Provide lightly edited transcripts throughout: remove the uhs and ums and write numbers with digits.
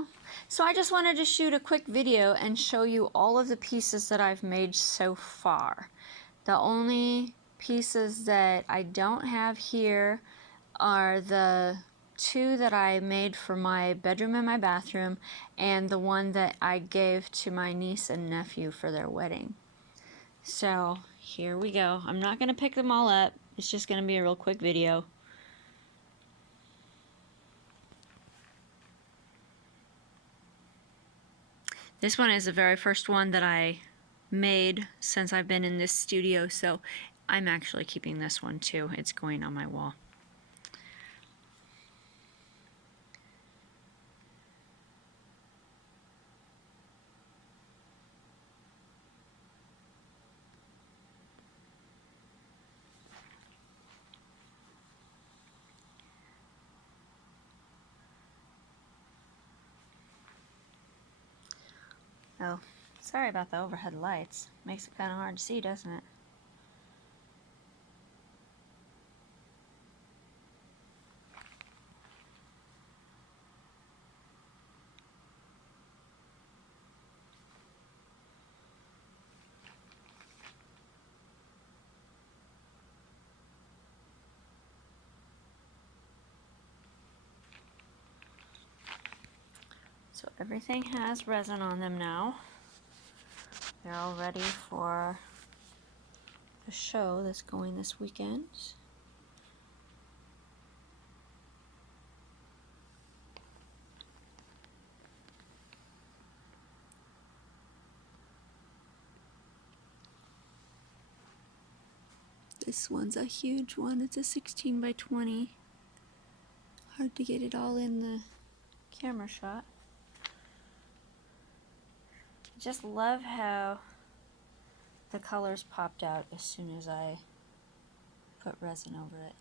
Hello! So I just wanted to shoot a quick video and show you all of the pieces that I've made so far. The only pieces that I don't have here are the two that I made for my bedroom and my bathroom, and the one that I gave to my niece and nephew for their wedding. So here we go. I'm not going to pick them all up. It's just going to be a real quick video. This one is the very first one that I made since I've been in this studio, so I'm actually keeping this one too. It's going on my wall. Oh, sorry about the overhead lights. Makes it kind of hard to see, doesn't it? So everything has resin on them now. They're all ready for the show that's going this weekend. This one's a huge one. It's a 16 by 20. Hard to get it all in the camera shot. Just love how the colors popped out as soon as I put resin over it.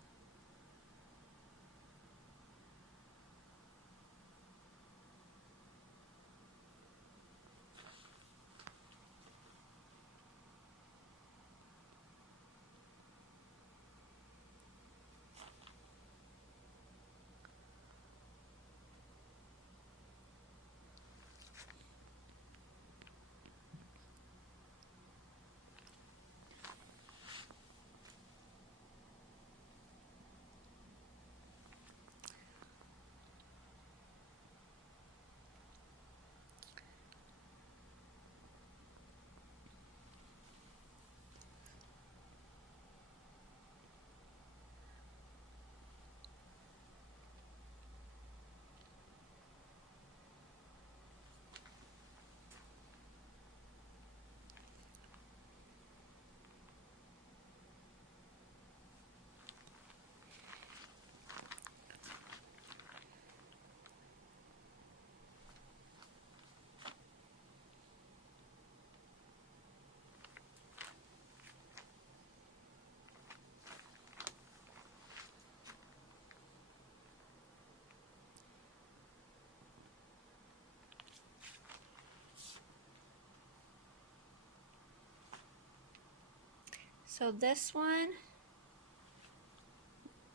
So this one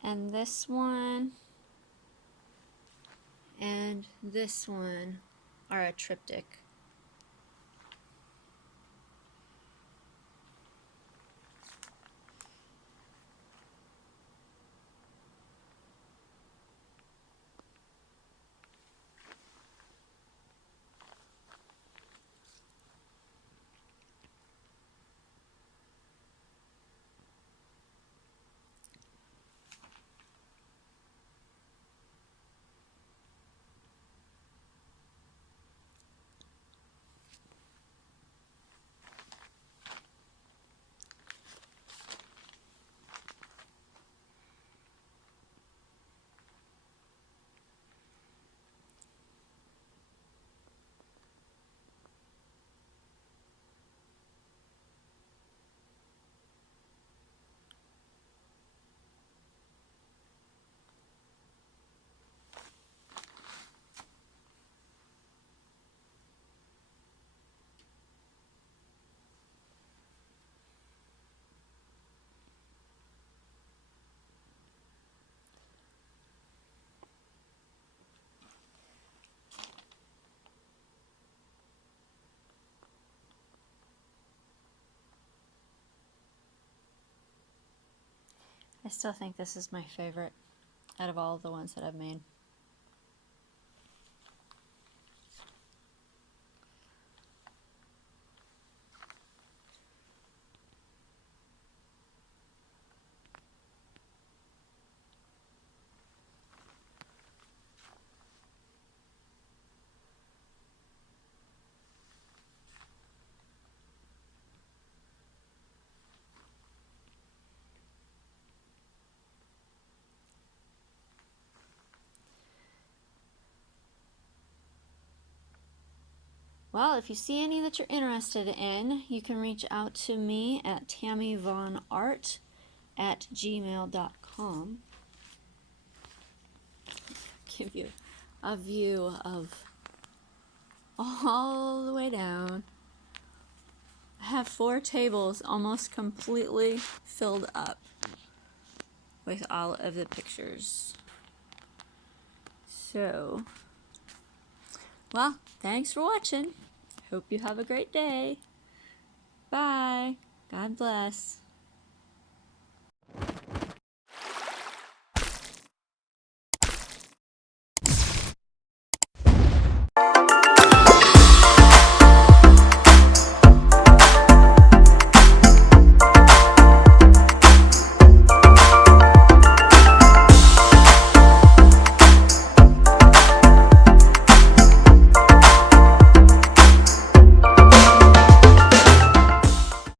and this one and this one are a triptych. I still think this is my favorite out of all of the ones that I've made. Well, if you see any that you're interested in, you can reach out to me at TammieVaughanArt@gmail.com. Give you a view of all the way down. I have 4 tables almost completely filled up with all of the pictures. So, well, thanks for watching. Hope you have a great day. Bye. God bless.